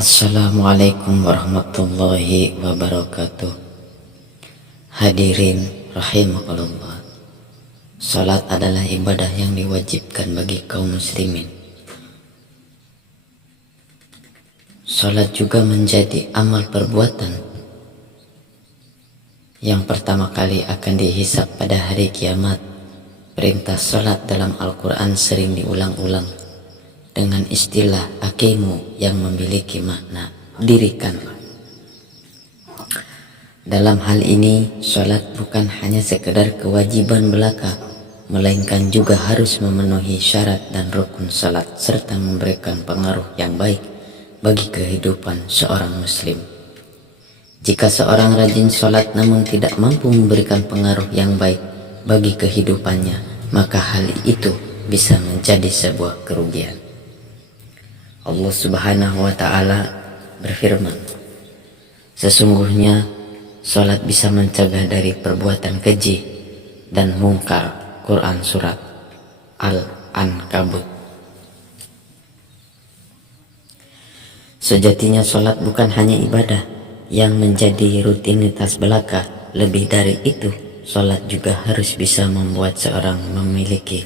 Assalamualaikum warahmatullahi wabarakatuh. Hadirin rahimakumullah. Salat adalah ibadah yang diwajibkan bagi kaum muslimin. Salat juga menjadi amal perbuatan yang pertama kali akan dihisab pada hari kiamat. Perintah salat dalam Al-Quran sering diulang-ulang dengan istilah aqimu yang memiliki makna dirikanlah. Dalam hal ini, salat bukan hanya sekedar kewajiban belaka, melainkan juga harus memenuhi syarat dan rukun salat serta memberikan pengaruh yang baik bagi kehidupan seorang muslim. Jika seorang rajin salat namun tidak mampu memberikan pengaruh yang baik bagi kehidupannya, maka hal itu bisa menjadi sebuah kerugian. Allah Subhanahu wa ta'ala berfirman, sesungguhnya salat bisa mencegah dari perbuatan keji dan mungkar. Quran surat Al-Ankabut. Sejatinya salat bukan hanya ibadah yang menjadi rutinitas belaka. Lebih dari itu, salat juga harus bisa membuat seorang memiliki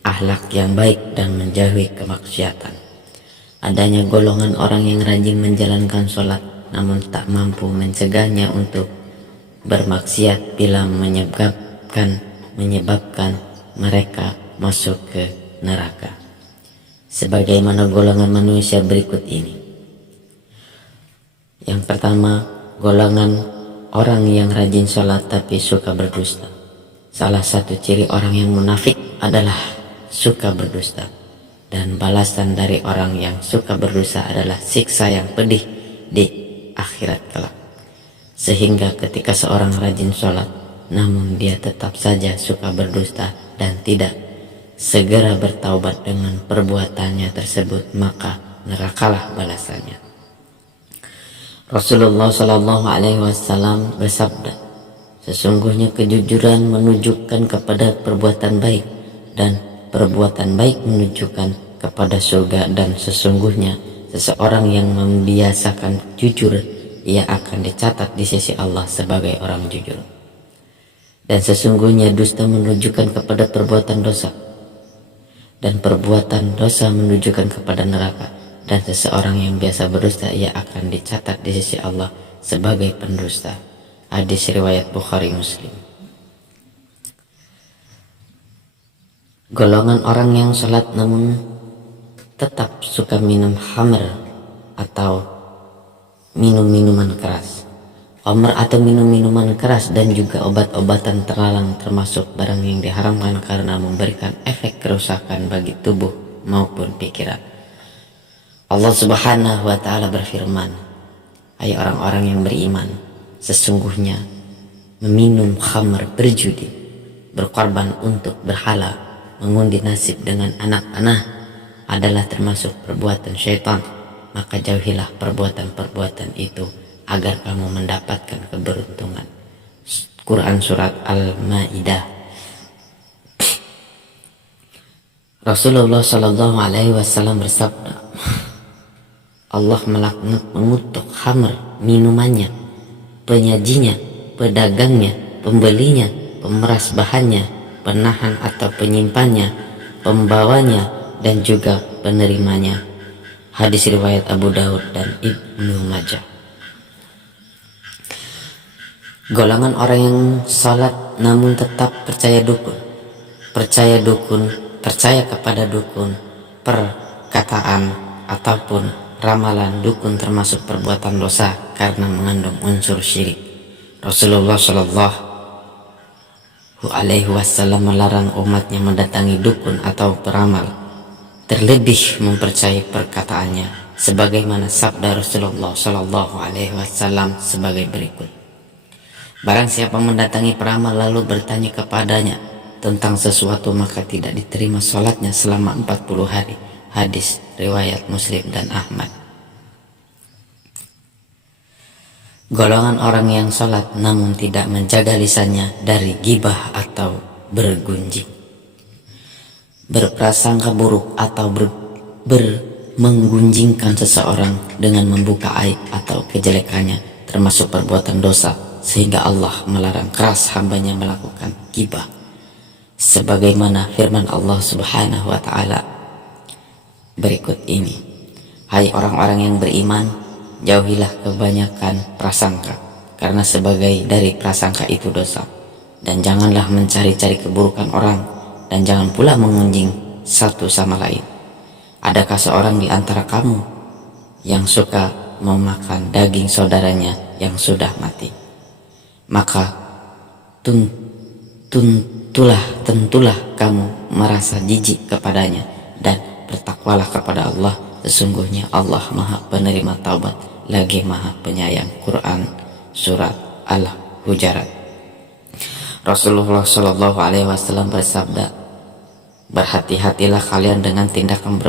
akhlak yang baik dan menjauhi kemaksiatan. Adanya golongan orang yang rajin menjalankan sholat namun tak mampu mencegahnya untuk bermaksiat bila menyebabkan mereka masuk ke neraka. Sebagaimana golongan manusia berikut ini. Yang pertama, golongan orang yang rajin sholat tapi suka berdusta. Salah satu ciri orang yang munafik adalah suka berdusta. Dan balasan dari orang yang suka berdosa adalah siksa yang pedih di akhirat kelak. Sehingga ketika seorang rajin sholat, namun dia tetap saja suka berdusta dan tidak segera bertaubat dengan perbuatannya tersebut, maka nerakalah balasannya. Rasulullah Shallallahu Alaihi Wasallam bersabda, sesungguhnya kejujuran menunjukkan kepada perbuatan baik dan perbuatan baik menunjukkan kepada surga, dan sesungguhnya seseorang yang membiasakan jujur, ia akan dicatat di sisi Allah sebagai orang jujur. Dan sesungguhnya dusta menunjukkan kepada perbuatan dosa, dan perbuatan dosa menunjukkan kepada neraka. Dan seseorang yang biasa berdusta, ia akan dicatat di sisi Allah sebagai pendusta. Hadis riwayat Bukhari Muslim. Golongan orang yang sholat namun tetap suka minum khamr atau minum minuman keras. Khamr atau minum minuman keras dan juga obat-obatan terlarang termasuk barang yang diharamkan karena memberikan efek kerusakan bagi tubuh maupun pikiran. Allah Subhanahu wa ta'ala berfirman, hai orang-orang yang beriman, sesungguhnya meminum khamr, berjudi, berkorban untuk berhala, mengundi nasib dengan anak panah adalah termasuk perbuatan syaitan. Maka jauhilah perbuatan-perbuatan itu agar kamu mendapatkan keberuntungan. Quran surat Al-Maidah. Rasulullah Shallallahu Alaihi Wasallam bersabda, Allah melaknat mengutuk khamr, minumannya, penyajinya, pedagangnya, pembelinya, pemeras bahannya, penahan atau penyimpannya, pembawanya, dan juga penerimanya. Hadis riwayat Abu Daud dan Ibnu Majah. Golongan orang yang salat namun tetap percaya kepada dukun, perkataan ataupun ramalan dukun termasuk perbuatan dosa karena mengandung unsur syirik. Rasulullah Shallallahu Alaihi Wasallam melarang umatnya mendatangi dukun atau peramal, terlebih mempercayai perkataannya, sebagaimana sabda Rasulullah Shallallahu Alaihi Wasallam sebagai berikut: barang siapa mendatangi peramal lalu bertanya kepadanya tentang sesuatu, maka tidak diterima sholatnya selama 40 hari. Hadis riwayat Muslim dan Ahmad. Golongan orang yang sholat namun tidak menjaga lisannya dari gibah atau bergunjing, berprasangka buruk atau menggunjingkan seseorang dengan membuka aib atau kejelekannya termasuk perbuatan dosa, sehingga Allah melarang keras hambanya melakukan ghibah. Sebagaimana firman Allah Subhanahu wa Ta'ala berikut ini: hai orang-orang yang beriman, jauhilah kebanyakan prasangka, karena sebagai dari prasangka itu dosa. Dan janganlah mencari-cari keburukan orang, dan jangan pula mengunjing satu sama lain. Adakah seorang di antara kamu yang suka memakan daging saudaranya yang sudah mati? Maka tentulah kamu merasa jijik kepadanya, dan bertakwalah kepada Allah. Sesungguhnya Allah Maha Penerima Taubat, lagi Maha Penyayang. Quran Surat Al-Hujurat. Rasulullah Shallallahu Alaihi Wasallam bersabda, berhati-hatilah kalian dengan tindakan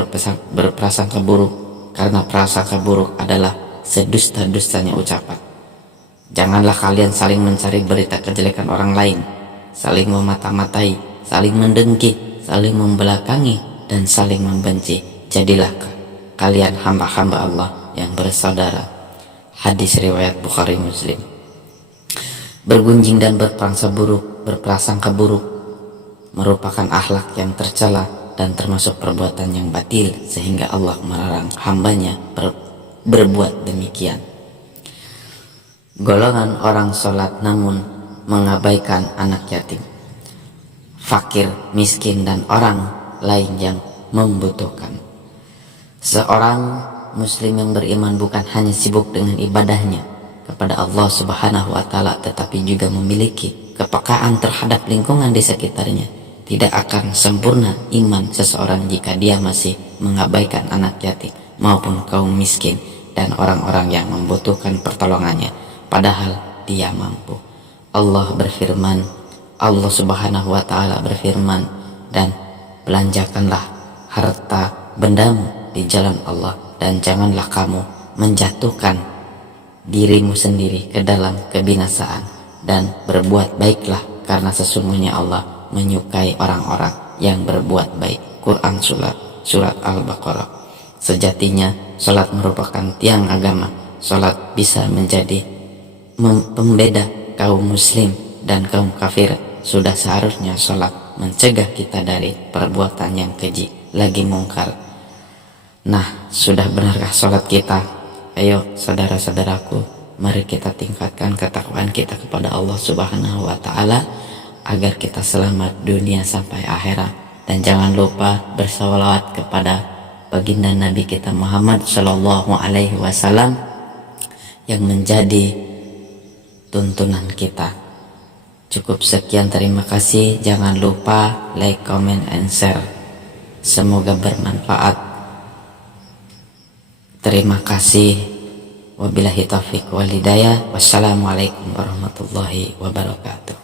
berprasangka buruk, karena prasangka buruk adalah sedusta-dustanya ucapan. Janganlah kalian saling mencari berita kejelekan orang lain, saling memata-matai, saling mendengki, saling membelakangi, dan saling membenci. Jadilah kalian hamba-hamba Allah yang bersaudara. Hadis riwayat Bukhari Muslim. Bergunjing dan berprasangka buruk merupakan akhlak yang tercela dan termasuk perbuatan yang batil, sehingga Allah melarang hambanya berbuat demikian. Golongan orang sholat namun mengabaikan anak yatim, fakir, miskin, dan orang lain yang membutuhkan. Seorang muslim yang beriman bukan hanya sibuk dengan ibadahnya kepada Allah Subhanahu wa Ta'ala, tetapi juga memiliki kepekaan terhadap lingkungan di sekitarnya. Tidak akan sempurna iman seseorang jika dia masih mengabaikan anak yatim maupun kaum miskin dan orang-orang yang membutuhkan pertolongannya, padahal dia mampu. Allah Subhanahu wa Ta'ala berfirman, dan belanjakanlah harta bendamu di jalan Allah, dan janganlah kamu menjatuhkan dirimu sendiri ke dalam kebinasaan, dan berbuat baiklah, karena sesungguhnya Allah menyukai orang-orang yang berbuat baik. Quran Surat Al-Baqarah. Sejatinya salat merupakan tiang agama. Salat bisa menjadi pembeda kaum muslim dan kaum kafir. Sudah seharusnya salat mencegah kita dari perbuatan yang keji lagi mungkar. Nah, sudah benarkah salat kita? Ayo saudara-saudaraku, mari kita tingkatkan ketakwaan kita kepada Allah Subhanahu wa Ta'ala agar kita selamat dunia sampai akhirat. Dan jangan lupa bersalawat kepada baginda Nabi kita Muhammad Sallallahu Alaihi Wasallam yang menjadi tuntunan kita. Cukup sekian, terima kasih. Jangan lupa like, comment, and share. Semoga bermanfaat. Terima kasih. Wabillahi taufiq wal hidayah. Wassalamualaikum warahmatullahi wabarakatuh.